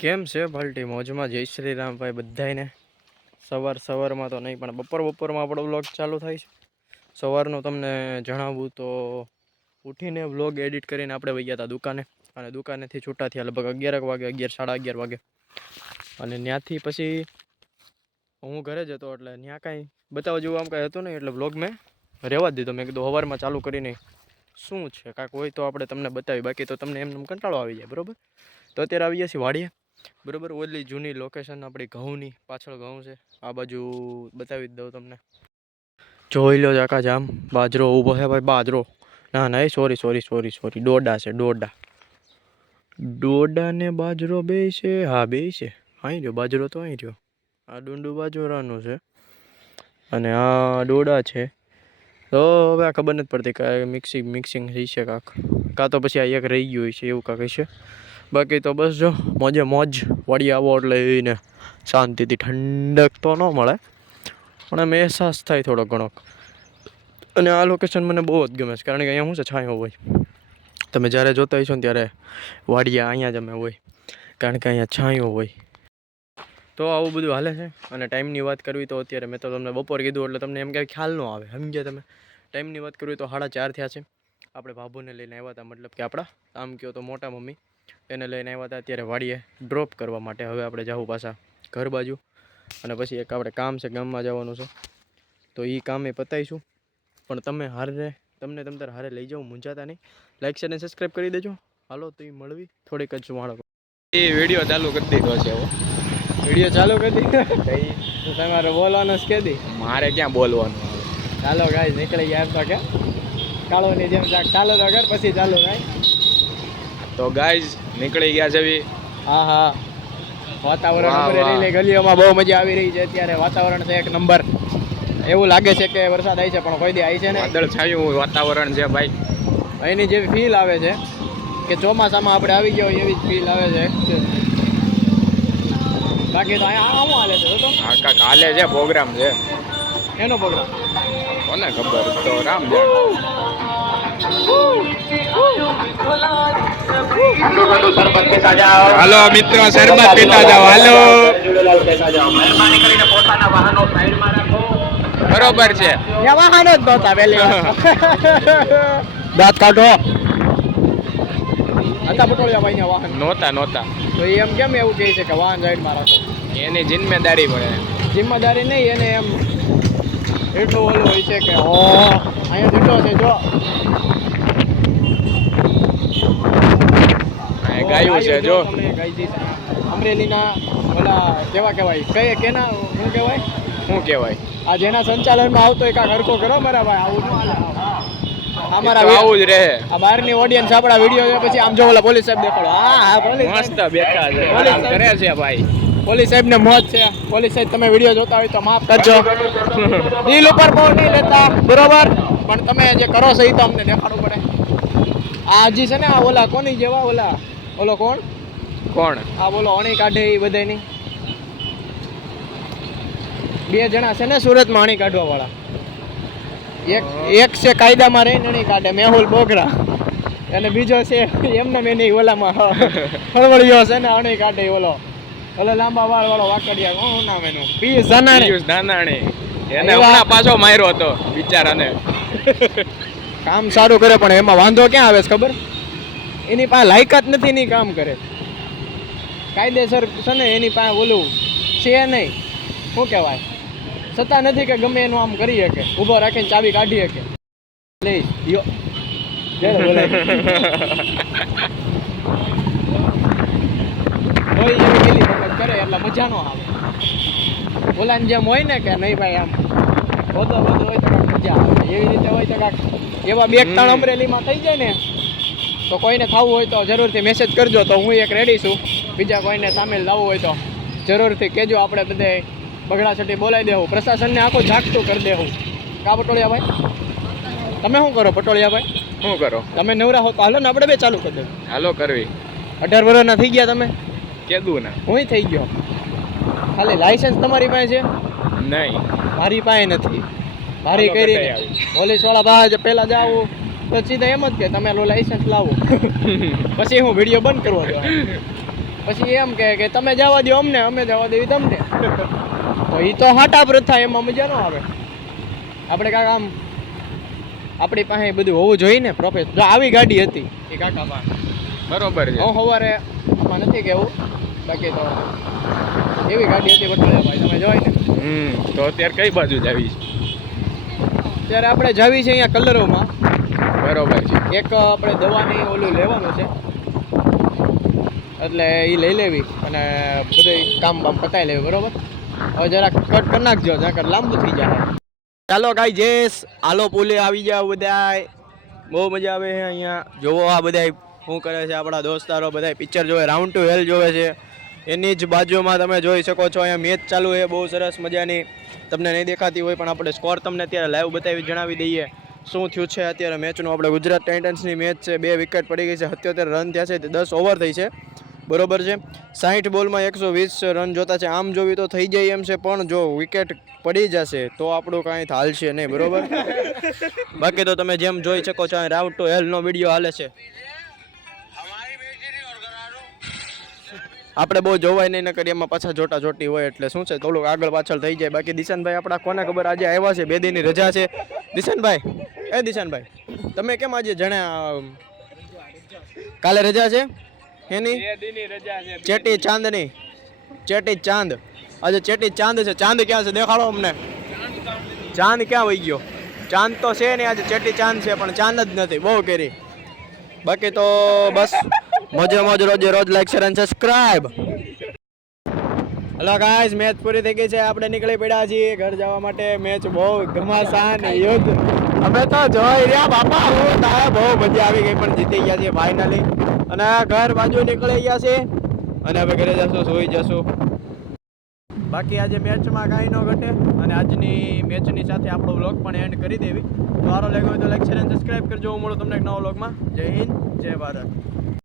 કેમ છે ભલટી મોજમાં? જય શ્રી રામ ભાઈ બધાને. સવારમાં તો નહીં પણ બપોરમાં આપણો વ્લોગ ચાલુ થાય છે. સવારનું તમને જણાવું તો ઉઠીને વ્લોગ એડિટ કરીને આપણે વહી ગયા હતા દુકાને, અને દુકાનેથી છૂટા થયા લગભગ 11 વાગે, 11 સાડા 11 વાગે. અને ત્યાંથી પછી હું ઘરે જ હતો, એટલે ત્યાં કાંઈ બતાવવા જેવું આમ કાંઈ હતું નહીં, એટલે વ્લોગ મેં રહેવા જ દીધો. મેં કીધું સવારમાં ચાલુ કરીને શું છે, કાંઈક હોય તો આપણે તમને બતાવી, બાકી તો તમને એમને કંટાળો આવી જાય. બરાબર, તો અત્યારે આવી ગયા છીએ વાડીએ. બરાબર, ઓલી જૂની લોકેશન આપણી ઘઉંની પાછળ ઘઉં છે, આ બાજુ બતાવી જ દઉં તમને. જોઈ લો ચાકા જામ બાજરો ઊભો છે ભાઈ. બાજરો ના એ સોરી ડોડા છે. ડોડા ને બાજરો બે છે. હા બે છે. અહીં રહ્યો બાજરો, તો અહીં રહ્યો. આ ડુંડું બાજરાનું છે અને આ ડોડા છે. તો હવે આ ખબર નથી પડતી કાંઈ મિક્સિંગ થઈ છે કાં તો પછી આ એક રહી ગયું છે એવું કાંઈ છે. બાકી તો બસ જો મોજે મોજ. વાડી આવો એટલે એને શાંતિથી, ઠંડક તો ન મળે પણ આમ અહેસાસ થાય થોડો ઘણો. અને આ લોકેશન મને બહુ જ ગમે છે, કારણ કે અહીંયા શું છે, છાંયો હોય. તમે જ્યારે જોતા હશો ને ત્યારે વાડિયા અહીંયા જ અમે હોય, કારણ કે અહીંયા છાંયો હોય. તો આવું બધું હાલે છે. અને ટાઈમની વાત કરવી તો અત્યારે મેં તો તમને બપોર કીધું એટલે તમને એમ કાંઈ ખ્યાલ ન આવે, સમજ્યા તમે? ટાઈમની વાત કરવી તો 4:30 થયા છે. આપણે બાબુને લઈને આવ્યા હતા, મતલબ કે આપણા આમ કહો તો મોટા મમ્મી, એને લઈને આવ્યા હતા અત્યારે વાડીએ ડ્રોપ કરવા માટે. હવે આપણે જવું પાછા ઘર બાજુ, અને પછી એક આપણે કામ છે, ગામમાં જવાનું છે, તો એ કામે પતાવીશું. પણ તમને તારે હારે લઈ જાઉં, મૂંઝાતા નહીં. લાઈક શેર અને સબસ્ક્રાઈબ કરી દેજો. હાલો તો એ મળવી થોડીક જ સુવાળો. એ વિડીયો ચાલુ કરી દીધો છે. વિડીયો ચાલુ કરી દીધો. તમારે બોલવાનું જ કે મારે ક્યાં બોલવાનું? ચાલો ગાઈસ નીકળી ગયા તો કે કાળોની જેમ ચાલો તો કર, પછી ચાલુ થાય. તો ગાઈસ નીકળી ગયા છે. હા વાતાવરણ ગલીઓમાં બહુ મજા આવી રહી છે અત્યારે. વાતાવરણ છે એક નંબર. એવું લાગે છે કે વરસાદ આવી છે, પણ કોઈ દી આવી છે ને. વાદળ છાયું વાતાવરણ છે ભાઈ. એની જેવી ફીલ આવે છે કે ચોમાસામાં આપણે આવી ગયો એવી જ ફીલ આવે છે. બાકી તો અહીંયા આમ હાલે છે તો કાંક હાલે છે, પ્રોગ્રામ છે. એનો પ્રોગ્રામ કોને ખબર, તો રામ જાણે. હાલો મિત્રો, શરબત પીતા જાઓ. હાલો, બરોબર છે. વાહનો જ નહોતા પેલી દાંત કાઢો હતા પટોળિયા ભાઈ ના વાહન નહોતા. તો એમ કેમ એવું કહે છે કે વાહન સાઈડમાં રાખો? એની જિમ્મેદારી પડે. જિમ્મેદારી નહીં, એને એમ એટલું ઓલું હોય છે કે અહીંયા જેટલો છે જો ગાયું છે જો. અમરેલીના ઓલા કેવા કહેવાય, કેના શું કહેવાય આ જેના સંચાલનમાં આવતો એક આ હરખો કરો મારા ભાઈ. આવું અમારા આવું જ રહે. આ બહારની ઓડિયન્સ આપણા વિડીયો છે, પછી આમ જો ઓલા પોલીસ સાહેબ દેખાડો. હા પોલીસ મસ્ત બેઠા છે, આરામ કરે છે ભાઈ. પોલીસ સાહેબ ને મોજ છે. પોલીસ સાહેબ તમે વિડીયો જોતા હોય તો માફ કરજો. દિલ ઉપર બહુ નહીં લેતા, બરોબર, પણ તમે જે કરો છો એ તો અમને દેખાડવું પડે. આ હજી છે ને આ ઓલા કોની જેવા ઓલો કોણ આ બોલો અણી કાઢે એ બધાની. બે જણા છે ને સુરતમાં અણી કાઢવા વાળા. એક છે કાયદામાં રહીને અણી કાઢે, મેહુલ બોગરા, અને બીજો છે એમને એની ઓલામાં હળવળિયો છે ને અણી કાઢે. ઓલો લાંબા વાળ વાળો વાકડિયા, કોણ નામ એનું? પિયુષ ધાનાણી. એને હમણાં પાછો માર્યો હતો બિચારાને. કામ સારું કરે, પણ એમાં વાંધો ક્યાં આવે છે ખબર? એની પાસે લાયકાત નથી, નહીં કામ કરે. કાયદેસર છે ને એની પાસે ઓલું છે નહીં, શું કહેવાય, સત્તા નથી કે ગમે એનું આમ કરી શકે, ઊભો રાખીને ચાવી કાઢી શકે. લઈ યો હોય એવી પેલી વખત કરે એટલે મજા નો આવે. ઓલાને જેમ હોય ને કે નહીં ભાઈ આમ બધો હોય તો મજા આવે, એવી રીતે હોય તો કાંક એવા 2-3 અમરેલીમાં થઈ જાય ને, તો કોઈને ખાવું હોય તો જરૂરથી મેસેજ કરજો. તો હું એક રેડી છું. બીજા કોઈને સામેલ લાવવું હોય તો જરૂરથી કહેજો. આપણે બધે બગડા છટી બોલાવી દેવું, પ્રશાસનને આખું ઝાકતું કરી દેવું. કા પટોળિયા ભાઈ, તમે શું કરો? પટોળિયા ભાઈ શું કરો? તમે નવરા હો તો હાલો ને આપણે બે ચાલુ કરી દેવું. હાલો કરવી. 18 વર્ષના થઈ ગયા તમે? કીધું ને હું થઈ ગયો. ખાલી લાયસન્સ તમારી પાસે છે? નહીં, મારી પાસે નથી. મારી કરી પોલીસ વાળા બહાર પહેલા જાવું તો સીધા એમ જ કે તમે લો લાયસન્સ લાવો. પછી હું વિડીયો બંધ કરવો. પછી એમ કે તમે જવા દો અમને, અમે જવા દેવી તમને. તો એ તો હાટા પ્રથા, એમાં મજા ન આવે. આપણે કાકા આમ આપણી પાસે બધું હોવું જોઈએ ને પ્રોફેસ. જો આવી ગાડી હતી એ કાકા પાસે, બરોબર છે. હું સવારે આમાં નથી કેવું, બાકી તો એવી ગાડી હતી વટોળિયા ભાઈ, તમે જોઈ ને. તો અત્યારે કઈ બાજુ જાવી છે? ત્યારે આપણે જાવી છે અહીંયા કલરોમાં. બરોબર છે. એક આપણે દવાની ઓલું લેવાનું છે, એટલે એ લઈ લેવી અને બધું કામ બામ પતાવી લેવું. બરોબર, હવે જરાક કટ કરી નાખજો, જરાક લાંબુ થઈ જાય. ચાલો ગાઈ જેસ, આલો પુલે આવી જાવ બધાય. બહુ મજા આવે છે અહીંયા. જોવો આ બધાય શું કરે છે આપણા દોસ્તારો, બધા પિક્ચર જોવે, રાઉન્ડ ટુ હેલ જોવે છે. એની જ બાજુમાં તમે જોઈ શકો છો અહીંયા મેચ ચાલુ છે, બહુ સરસ મજાની. તમને નહીં દેખાતી હોય પણ આપણે સ્કોર તમને અત્યારે લાઈવ બતાવી જણાવી દઈએ શું થયું છે અત્યારે મેચનું. આપણે ગુજરાત ટાઇટન્સની મેચ છે, 2 વિકેટ પડી ગઈ છે, 77 રન થયા છે, 10 ઓવર થઈ છે. બરોબર છે, 60 બોલમાં 120 રન જોતા છે. આમ જોવી તો થઈ જાય એમ છે, પણ જો વિકેટ પડી જશે તો આપણું કાંઈ હાલશે નહીં. બરોબર, બાકી તો તમે જેમ જોઈ શકો છો રાઉન્ડ ટુ હેલનો વિડીયો હાલે છે. આપણે બહુ જોવાય નહીં, નકર એમાં પાછા જોટા જોટી હોય એટલે શું છે થોડુંક આગળ પાછળ થઈ જાય. બાકી દિશાનભાઈ આપણા કોને ખબર આજે આવ્યા છે, 2 દિનની રજા છે. દિશાનભાઈ, દિશાનભાઈ તમે કેમ આજે જણ્યા? કાલે રજા છે એની? ચેટી ચાંદની, ચેટી ચાંદ. આજે ચેટી ચાંદ છે. ચાંદ ક્યાં છે દેખાડો અમને. ચાંદ ક્યાં વહી ગયો? ચાંદ તો છે નહીં, આજે ચેટી ચાંદ છે પણ ચાંદ જ નથી. બહુ કેરી. બાકી તો બસ મોજે મોજ, રોજે રોજ લાઈક શેર અને સબસ્ક્રાઇબ. હલો ગાઈસ, મેચ પૂરી થઈ ગઈ છે, આપણે નીકળી પડ્યા છીએ ઘર જવા માટે. મેચ બહુ ઘમાસાન યુદ્ધ અમે તો જોઈ રહ્યા બાપા. હું તારે બહુ મજા આવી ગઈ, પણ જીતી ગયા છીએ ફાઇનલી. અને ઘર બાજુ નીકળી ગયા છે અને હવે ઘરે જશું, સૂઈ જશું. બાકી આજે મેચમાં કાંઈ ન ઘટે અને આજની મેચની સાથે આપણો વ્લોગ પણ એન્ડ કરી દેવી. સારો લાગ્યો હોય તો લાઈક શેર અને સબસ્ક્રાઇબ કરજો. હું મળું તમને એક નવા વ્લોગમાં. જય હિન્દ, જય ભારત.